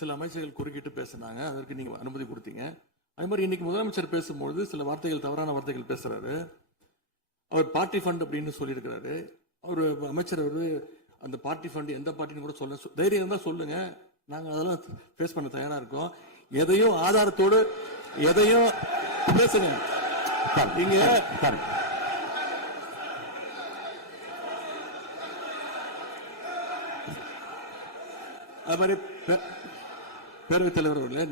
சில அமைச்சர்கள் குறுக்கிட்டு பேசினாங்க, அதற்கு நீங்க அனுமதி கொடுத்தீங்க. அதே மாதிரி இன்னைக்கு முதலமைச்சர் பேசும்போது சில வார்த்தைகள், தவறான வார்த்தைகள் பேசுறாரு. அவர் பார்ட்டி ஃபண்ட் அப்படின்னு சொல்லியிருக்கிறாரு. அவர் அமைச்சர் அந்த பார்ட்டி ஃபண்ட் எந்த பார்ட்டின்னு கூட சொல்ல, தைரியம் இருந்தா சொல்லுங்க, நாங்க அதெல்லாம் ஃபேஸ் பண்ண தயாரா இருக்கோம். எதையும் ஆதாரத்தோடு எதையும் பேசுங்க. நீங்க அது மாதிரி பேரவைத் தலைவர் அவர்களே,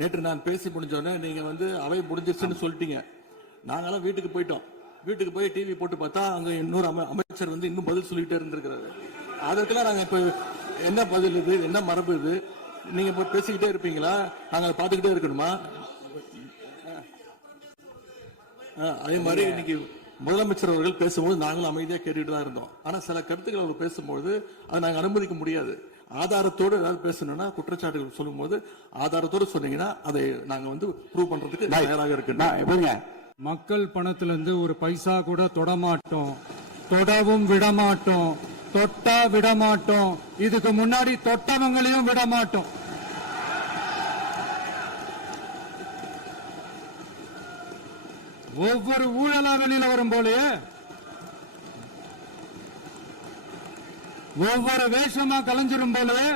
நேற்று நான் பேசி முடிஞ்சோடனே நீங்க அவை முடிஞ்சிருச்சுன்னு சொல்லிட்டீங்க. நாங்கெல்லாம் வீட்டுக்கு போயிட்டோம். வீட்டுக்கு போய் டிவி போட்டு பார்த்தா அங்க இன்னொரு அமைச்சர் இன்னும் பதில் சொல்லிட்டே இருந்திருக்கிறாரு. அதற்கெல்லாம் நாங்க இப்ப என்ன பதில் இது, என்ன மரபு இது? நீங்க இப்ப பேசிக்கிட்டே இருப்பீங்களா? நாங்க அதை பார்த்துக்கிட்டே இருக்கணுமா? அதே மாதிரி இன்னைக்கு முதலமைச்சர் அவர்கள் பேசும்போது நாங்களும் அமைதியா கேட்டுட்டு தான் இருந்தோம். ஆனா சில கருத்துக்கள் அவர் பேசும்போது அதை நாங்க அனுமதிக்க முடியாது. ஆதாரத்தோடு ஏதாவது பேசணும்னா, குற்றச்சாட்டுகள் சொல்லும் போது ஆதாரத்தோடு சொன்னீங்கன்னா அதை நாங்க ப்ரூவ் பண்றதுக்கு தயாராக இருக்கு. மக்கள் பணத்திலிருந்து ஒரு பைசா கூட தொடமாட்டோம், தொடவும் விடமாட்டோம், தொட்டா விடமாட்டோம், இதுக்கு முன்னாடி தொட்டவங்களையும் விடமாட்டோம். ஒவ்வொரு ஊழலா வெளியில வரும் போலயே, ஒவ்வொரு வேஷமா கலைஞ்சிரும் போலயே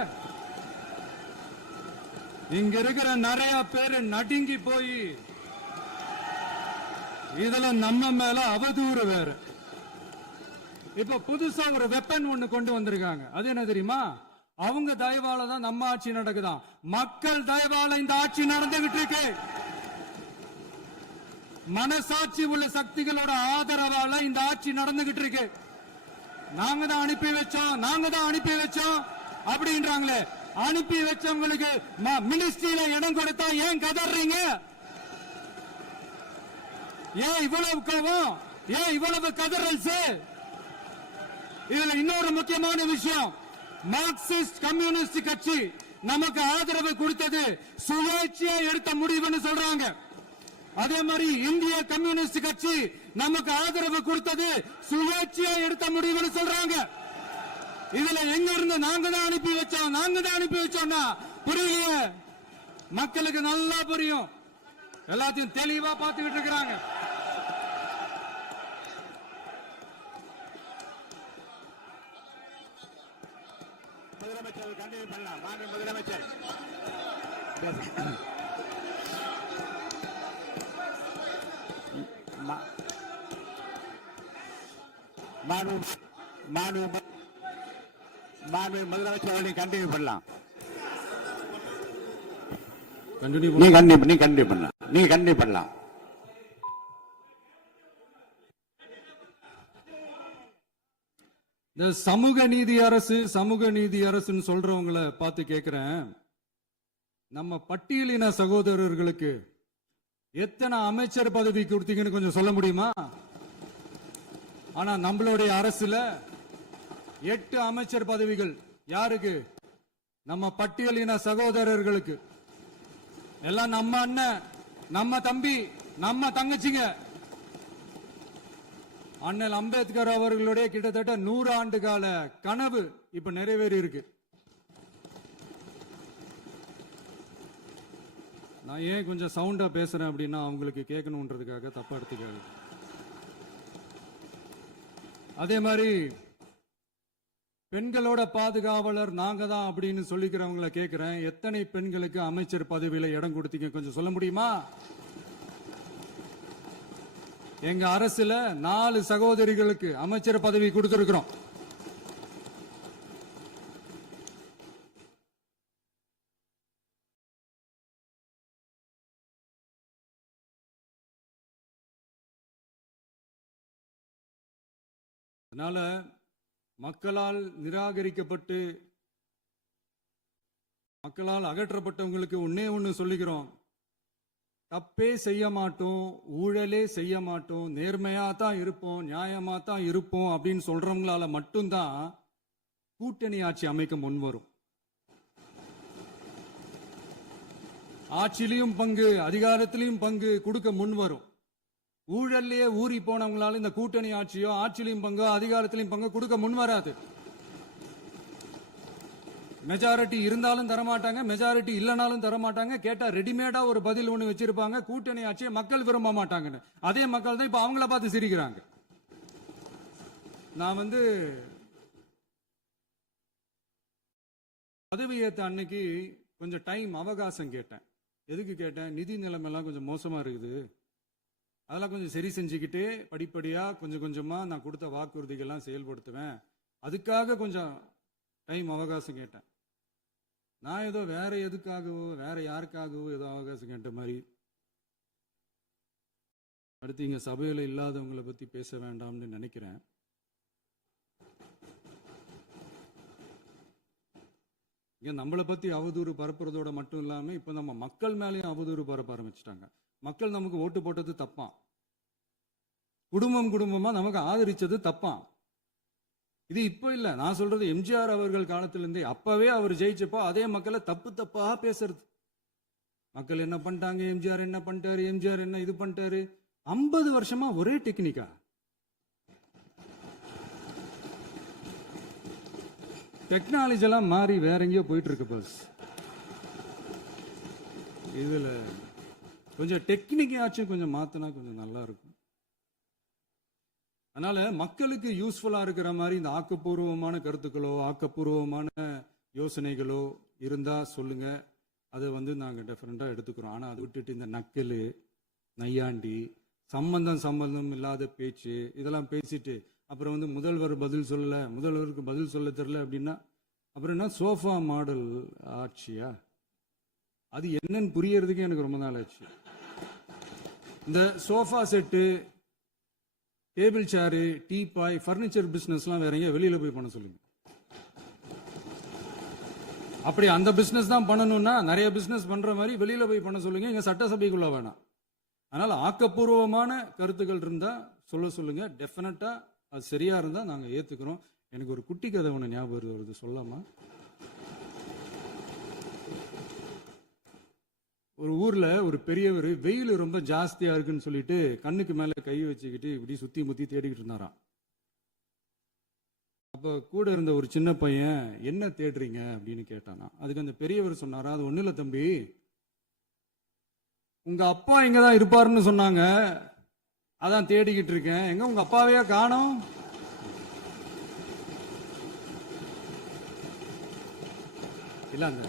இங்க இருக்கிற நிறைய பேரு நடுங்கி போய் இதுல நம்ம மேல அவதூறு வேற. இப்ப புதுசா ஒரு வெப்பன் ஒண்ணு கொண்டு வந்திருக்காங்க. அது என்ன தெரியுமா? அவங்க தயவால தான் நம்ம ஆட்சி நடக்குதான். மக்கள் தயவால இந்த ஆட்சி நடந்துகிட்டு இருக்கு. மனசாட்சி உள்ள சக்திகளோட ஆதரவால இந்த ஆட்சி நடந்துகிட்டு இருக்கு. நாங்க தான் அனுப்பி வச்சோம் அப்படின்றாங்களே. அனுப்பி வச்சவங்களுக்கு மினிஸ்ட்ரியில இடம் கொடுத்தா ஏன் கதறீங்க? ஏன் இவ்வளவு கோபம்? ஏன் இவ்வளவு கதறல்ஸ்? இதுல இன்னொரு முக்கியமான விஷயம், மார்க்சிஸ்ட் கம்யூனிஸ்ட் கட்சி நமக்கு ஆதரவு கொடுத்தது சுயேட்சையா எடுத்த முடிவுன்னு சொல்றாங்க. அதே மாதிரி இந்திய கம்யூனிஸ்ட் கட்சி நமக்கு ஆதரவு கொடுத்தது சுயேட்சையா எடுத்த முடிவுன்னு சொல்றாங்க. இதுல எங்க இருந்து நாங்க தான் அனுப்பி வச்சோம்னா புரியலையே. மக்களுக்கு நல்லா புரியும், எல்லாத்தையும் தெளிவா பார்த்துக்கிட்டு இருக்கிறாங்க. முதலமைச்சர் கண்டினியூ பண்ணலாம். மாண்பு முதலமைச்சர் முதலமைச்சர் கண்டினியூ பண்ணலாம். நீ கண்டினியூ பண்ணலாம். இந்த சமூக நீதி அரசுன்னு சொல்றவங்களை பார்த்து கேட்கிறேன், நம்ம பட்டியலின சகோதரர்களுக்கு எத்தனை அமைச்சர் பதவி கொடுத்தீங்கன்னு கொஞ்சம் சொல்ல முடியுமா? ஆனா நம்மளுடைய அரசுல 8 அமைச்சர் பதவிகள் யாருக்கு? நம்ம பட்டியலின சகோதரர்களுக்கு. எல்லாம் நம்ம அண்ணன், நம்ம தம்பி, நம்ம தங்கச்சிங்க. அண்ணல் அம்பேத்கர் அவர்களுடைய கிட்டத்தட்ட 100 ஆண்டு கால கனவு இப்ப நிறைவேறி இருக்கு. நான் ஏன் கொஞ்சம் சவுண்டா பேசுறேன் அப்படின்னா அவங்களுக்கு கேட்கணும்ன்றதுக்காக தப்பா எடுத்துக்காது. அதே மாதிரி பெண்களோட பாதுகாவலர் நாங்க தான் அப்படின்னு சொல்லிக்கிறவங்களை கேட்கிறேன், எத்தனை பெண்களுக்கு அமைச்சர் பதவியில இடம் கொடுத்தீங்க கொஞ்சம் சொல்ல முடியுமா? எங்க அரசுல 4 சகோதரிகளுக்கு அமைச்சர் பதவி கொடுத்திருக்கிறோம். அதனால மக்களால் நிராகரிக்கப்பட்டு மக்களால் அகற்றப்பட்டவங்களுக்கு ஒண்ணு சொல்லிக்கிறோம், தப்பே செய்ய மாட்டோம், ஊழலே செய்ய மாட்டோம், நேர்மையா தான் இருப்போம், நியாயமா தான் இருப்போம் அப்படின்னு சொல்றவங்களால மட்டும்தான் கூட்டணி ஆட்சி அமைக்க முன்வரும். ஆட்சியிலையும் பங்கு, அதிகாரத்திலையும் பங்கு கொடுக்க முன்வரும். ஊழல்லையே ஊறி போனவங்களால இந்த கூட்டணி ஆட்சியோ ஆட்சியிலையும் பங்கு அதிகாரத்திலையும் பங்கு கொடுக்க முன்வராது. மெஜாரிட்டி இருந்தாலும் தரமாட்டாங்க, மெஜாரிட்டி இல்லைனாலும் தரமாட்டாங்க. கேட்டா ரெடிமேடா ஒரு பதில் ஒண்ணு வச்சிருப்பாங்க, கூட்டணி ஆட்சியை மக்கள் விரும்ப மாட்டாங்கன்னு. அதே மக்கள் தான் இப்ப அவங்கள பார்த்து சிரிக்கிறாங்க. நான் பதவியேற்ற அன்னைக்கு கொஞ்சம் டைம் அவகாசம் கேட்டேன். எதுக்கு கேட்டேன்? நிதி நிலைமைலாம் கொஞ்சம் மோசமா இருக்குது, அதெல்லாம் கொஞ்சம் சரி செஞ்சுக்கிட்டு படிப்படியா கொஞ்சம் கொஞ்சமா நான் கொடுத்த வாக்குறுதிகள்லாம் செயல்படுத்துவேன், அதுக்காக கொஞ்சம் டைம் அவகாசம் கேட்டேன். நான் ஏதோ வேற எதுக்காகவோ வேற யாருக்காகவோ ஏதோ அவகாசம் கேட்ட மாதிரி. அடுத்து இங்க சபையில இல்லாதவங்களை பத்தி பேச வேண்டாம்னு நினைக்கிறேன். இங்க நம்மளை பத்தி அவதூறு பரப்புறதோட மட்டும் இல்லாம இப்ப நம்ம மக்கள் மேலேயும் அவதூறு பரப்ப ஆரம்பிச்சிட்டாங்க. மக்கள் நமக்கு ஓட்டு போட்டது தப்பான், குடும்பம் குடும்பமா நமக்கு ஆதரிச்சது தப்பான். இது இப்ப இல்ல, நான் சொல்றது எம்ஜிஆர் அவர்கள் காலத்திலிருந்தே. அப்பவே அவர் ஜெயிச்சப்போ அதே மக்களை தப்பு தப்பா பேசுறது. மக்கள் என்ன பண்ணிட்டாங்க, எம்ஜிஆர் என்ன பண்ணிட்டாரு, எம்ஜிஆர் என்ன இது பண்ணிட்டாரு. 50 வருஷமா ஒரே டெக்னிக்கா. டெக்னாலஜி எல்லாம் மாறி வேற எங்கேயோ போயிட்டு இருக்கு பஸ். இதுல கொஞ்சம் டெக்னிக்காச்சும் கொஞ்சம் மாத்தினா கொஞ்சம் நல்லா இருக்கும். அதனால மக்களுக்கு யூஸ்ஃபுல்லா இருக்கிற மாதிரி இந்த ஆக்கப்பூர்வமான கருத்துக்களோ ஆக்கப்பூர்வமான யோசனைகளோ இருந்தா சொல்லுங்க, அதை நாங்க டெஃபரெண்டா எடுத்துக்கிறோம். ஆனா அதை விட்டுட்டு இந்த நக்கல் நையாண்டி சம்பந்தம் இல்லாத பேச்சு இதெல்லாம் பேசிட்டு அப்புறம் முதல்வர் பதில் சொல்லல, முதல்வருக்கு பதில் சொல்ல தெரியல அப்படின்னா அப்புறம் என்ன சோஃபா மாடல் ஆட்சியா? அது என்னன்னு புரியறதுக்கு எனக்கு ரொம்ப நாள் ஆச்சு. இந்த sofa set, table chair, teapoy, furniture பிசினஸ்லாம் வேற எங்க வெளியில போய் பண்ண சொல்லுங்க. அப்படி அந்த பிசினஸ் தான் பண்ணணும்னா நிறைய பிசினஸ் பண்ற மாதிரி வெளியில போய் பண்ண சொல்லுங்க, இங்க சட்டசபைக்குள்ள வேணாம். அதனால ஆக்கப்பூர்வமான கருத்துக்கள் இருந்தா சொல்லுங்க, டெஃபினட்டா அது சரியா இருந்தா நாங்க ஏத்துக்கிறோம். எனக்கு ஒரு குட்டி கதை ஒண்ணு ஞாபகம் வருது, சொல்லாமா? ஒரு ஊர்ல ஒரு பெரியவர் வெயில் ரொம்ப ஜாஸ்தியா இருக்குன்னு சொல்லிட்டு கண்ணுக்கு மேல கை வச்சுக்கிட்டு இப்படி சுத்தி முத்தி தேடிக்கிட்டு இருந்தாராம். அப்ப கூட இருந்த ஒரு சின்ன பையன் என்ன தேடுறீங்க அப்படின்னு கேட்டானா. அதுக்கு அந்த பெரியவர் சொன்னாரா, அது ஒண்ணு இல்ல தம்பி, உங்க அப்பா இங்கதான் இருப்பாருன்னு சொன்னாங்க, அதான் தேடிக்கிட்டு இருக்கேன். எங்க உங்க அப்பாவையா காணோம்? இல்ல அந்த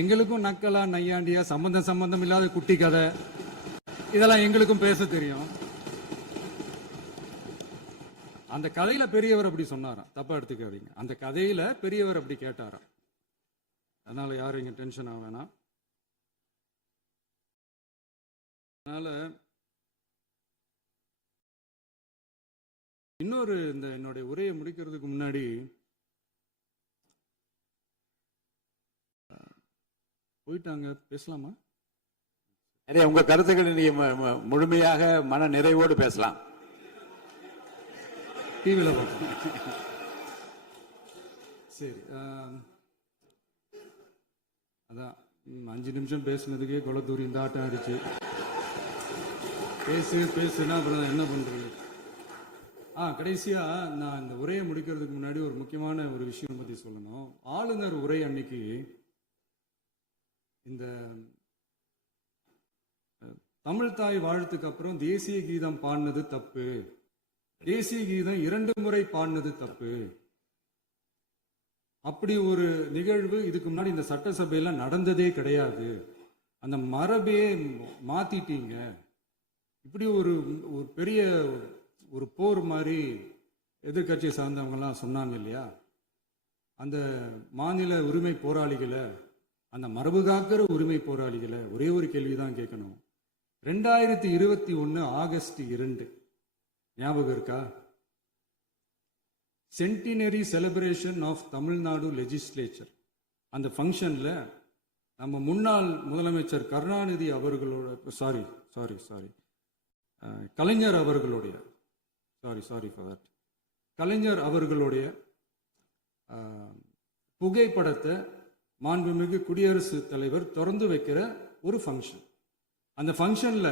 எங்களுக்கும் நக்கலா நையாண்டியா சம்பந்தம் இல்லாத குட்டி கதை இதெல்லாம் எங்களுக்கும் பேச தெரியும். அந்த கதையில பெரியவர் அப்படி சொன்னாராம், தப்பா எடுத்துக்காதீங்க. அந்த கதையில பெரியவர் அப்படி கேட்டாராம். அதனால யாரும் இங்க டென்ஷன் ஆக வேணாம். அதனால இன்னொரு இந்த என்னுடைய உரையை முடிக்கிறதுக்கு முன்னாடி போயிட்டாங்க, பேசலாமா? உங்க கருத்துக்களை நீங்க முழுமையாக மன நிறைவோடு பேசலாம். டிவியில் பார்ப்போம். சரி, அதான் 5 நிமிஷம் பேசுனதுக்கே கொலத்தூரி இந்த ஆட்டம் ஆயிடுச்சு. பேசுனா அப்புறம் என்ன பண்றது? கடைசியா நான் இந்த உரையை முடிக்கிறதுக்கு முன்னாடி ஒரு முக்கியமான ஒரு விஷயம் பத்தி சொல்லணும். ஆளுநர் உரை அன்னைக்கு இந்த தமிழ் தாய் வாழ்த்துக்கு அப்புறம் தேசிய கீதம் பாடினது தப்பு, தேசிய கீதம் 2 முறை பாடினது தப்பு, அப்படி ஒரு நிகழ்வு இதுக்கு முன்னாடி இந்த சட்டசபையில நடந்ததே கிடையாது, அந்த மரபையே மாத்திட்டீங்க, இப்படி ஒரு பெரிய ஒரு போர் மாதிரி எதிர்கட்சியை சார்ந்தவங்க எல்லாம் சொன்னாங்க இல்லையா? அந்த மாநில உரிமை போராளிகளை, அந்த மரபு காக்கிற உரிமை போராளிகளை ஒரே ஒரு கேள்விதான் கேட்கணும். 2021 ஆகஸ்ட் 2 ஞாபகம் இருக்கா? Centenary celebration of Tamil Nadu legislature. அந்த ஃபங்க்ஷன்ல நம்ம முன்னாள் முதலமைச்சர் கருணாநிதி அவர்களோட கலைஞர் அவர்களுடைய கலைஞர் அவர்களுடைய புகைப்படத்தை மாண்புமிகு குடியரசுத் தலைவர் திறந்து வைக்கிற ஒரு ஃபங்க்ஷன். அந்த ஃபங்க்ஷன்ல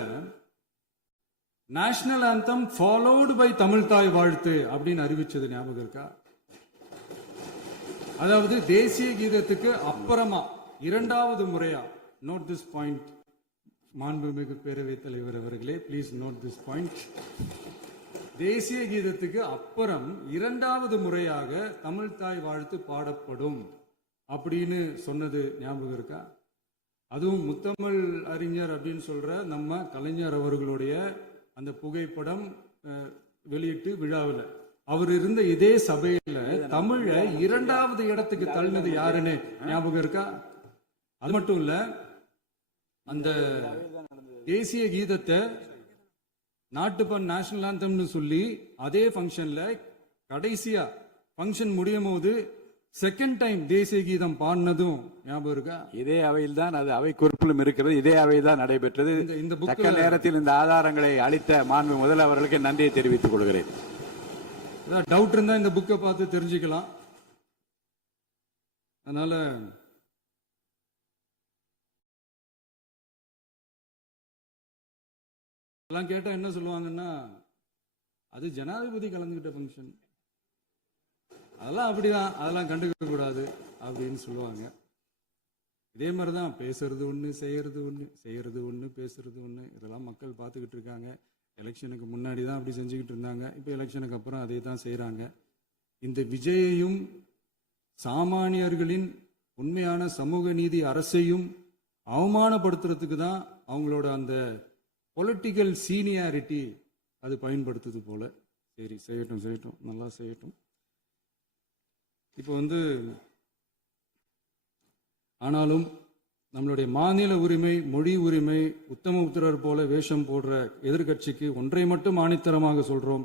national anthem followed by Tamil Thai Vazhthu அப்படின்னு அறிவிச்சது ஞாபகம் இருக்கா? அதாவது தேசிய கீதத்துக்கு அப்புறமா இரண்டாவது முறையா, நோட் திஸ் பாயிண்ட் மாண்புமிகு பேரவைத் தலைவர் அவர்களே, ப்ளீஸ் நோட் திஸ் பாயிண்ட். தேசிய கீதத்துக்கு அப்புறம் இரண்டாவது முறையாக தமிழ் தாய் வாழ்த்து பாடப்படும் அப்படின்னு சொன்னது ஞாபகம் இருக்கா? அதுவும் முத்தமிழ் அறிஞர் அப்படின்னு சொல்ற நம்ம கலைஞர் அவர்களுடைய அந்த புகைப்படம் வெளியிட்டு விழாவில் அவர் இருந்த இதே சபையில தமிழ இரண்டாவது இடத்துக்கு தள்ளினது யாருன்னு ஞாபகம் இருக்கா? அது மட்டும் இல்ல, அந்த தேசிய கீதத்தை நாட்டுப்பண் நேஷனல் ஆந்தம்னு சொல்லி அதே ஃபங்க்ஷன்ல கடைசியா ஃபங்க்ஷன் முடியும் போது செகண்ட் டைம் தேசிய கீதம் பாடினதும் ஞாபகம் இருக்கா? இதே அவையில் தான் அது அவை குறிப்பிலும் இருக்கிறது. இதே அவையில் தான் நடைபெற்றது. இந்த தக்க நேரத்தில் இந்த ஆதாரங்களை அளித்த மாண்பு முதல்வர்களுக்கு நன்றியை தெரிவித்துக் கொள்கிறேன். டவுட் இருந்தா இந்த புக்கை பார்த்து தெரிஞ்சுக்கலாம். அதனால எல்லாம் கேட்டா என்ன சொல்லுவாங்கன்னா, அது ஜனாதிபதி கலந்துகிட்ட ஃபங்க்ஷன், அதெல்லாம் அப்படிதான், அதெல்லாம் கண்டுக்க கூடாது அப்படின்னு சொல்லுவாங்க. இதே மாதிரிதான் பேசுறது ஒண்ணு, செய்யறது ஒண்ணு, செய்யறது ஒண்ணு, பேசுறது ஒண்ணு. இதெல்லாம் மக்கள் பார்த்துக்கிட்டு இருக்காங்க. எலெக்ஷனுக்கு முன்னாடி தான் அப்படி செஞ்சுக்கிட்டு இருந்தாங்க. இப்போ எலெக்ஷனுக்கு அப்புறம் அதே தான் செய்யறாங்க. இந்த விஜயையும் சாமானியர்களின் உண்மையான சமூக நீதி அரசையும் அவமானப்படுத்துறதுக்கு தான் அவங்களோட அந்த பொலிட்டிக்கல் சீனியாரிட்டி அது பயன்படுத்துது போல. சரி, செய்யட்டும் செய்யட்டும், நல்லா செய்யட்டும். இப்போ ஆனாலும் நம்மளுடைய மாநில உரிமை, மொழி உரிமை, உத்தமபுத்திரர் போல வேஷம் போடுற எதிர்கட்சிக்கு ஒன்றை மட்டும் ஆணித்தரமாக சொல்றோம்.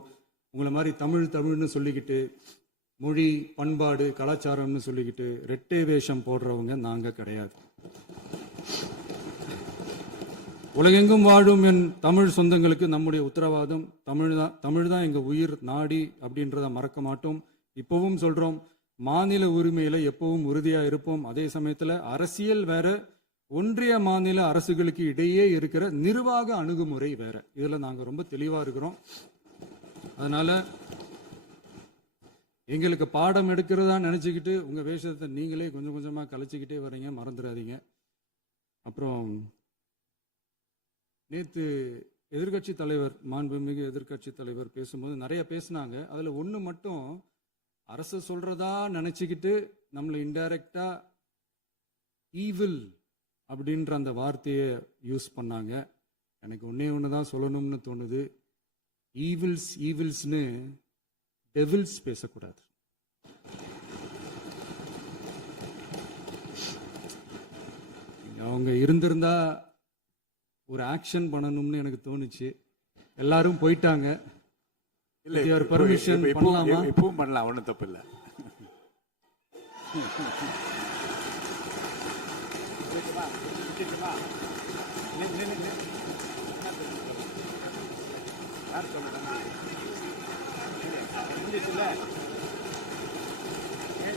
உங்களை மாதிரி தமிழ்னு சொல்லிக்கிட்டு, மொழி, பண்பாடு, கலாச்சாரம்னு சொல்லிக்கிட்டு ரெட்டை வேஷம் போடுறவங்க நாங்க கிடையாது. உலகெங்கும் வாழும் என் தமிழ் சொந்தங்களுக்கு நம்முடைய உத்தரவாதம் தமிழ் தான் எங்க உயிர் நாடி அப்படின்றத மறக்க மாட்டோம். இப்பவும் சொல்றோம், மாநில உரிமையில எப்பவும் உறுதியா இருப்போம். அதே சமயத்துல அரசியல் வேற, ஒன்றிய மாநில அரசுகளுக்கு இடையே இருக்கிற நிர்வாக அணுகுமுறை வேற. இதுல நாங்க ரொம்ப தெளிவா இருக்கிறோம். அதனால எங்களுக்கு பாடம் எடுக்கிறதா நினைச்சுக்கிட்டு உங்க வேஷத்தை நீங்களே கொஞ்சம் கொஞ்சமா கலைச்சிக்கிட்டே வர்றீங்க, மறந்துடாதீங்க. அப்புறம் நேத்து எதிர்கட்சி தலைவர், மாண்புமிகு எதிர்கட்சி தலைவர் பேசும்போது நிறைய பேசினாங்க. அதுல ஒண்ணு மட்டும் அரசு சொல்றதா நினைச்சுக்கிட்டு நம்மளை இன்டைரக்டா ஈவில் அப்படின்ற அந்த வார்த்தையை யூஸ் பண்ணாங்க. எனக்கு ஒண்ணுதான் சொல்லணும்னு தோணுது. ஈவில்ஸ்னு டெவில்ஸ் பேசக்கூடாது. அவங்க இருந்திருந்தா ஒரு ஆக்ஷன் பண்ணணும்னு எனக்கு தோணுச்சு. எல்லாரும் போயிட்டாங்க. பர்மிஷன் பண்ணலாமா? இப்பவும் பண்ணலாம், ஒன்றும் தப்பு இல்லை.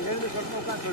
எழுந்து சொல்லுங்க.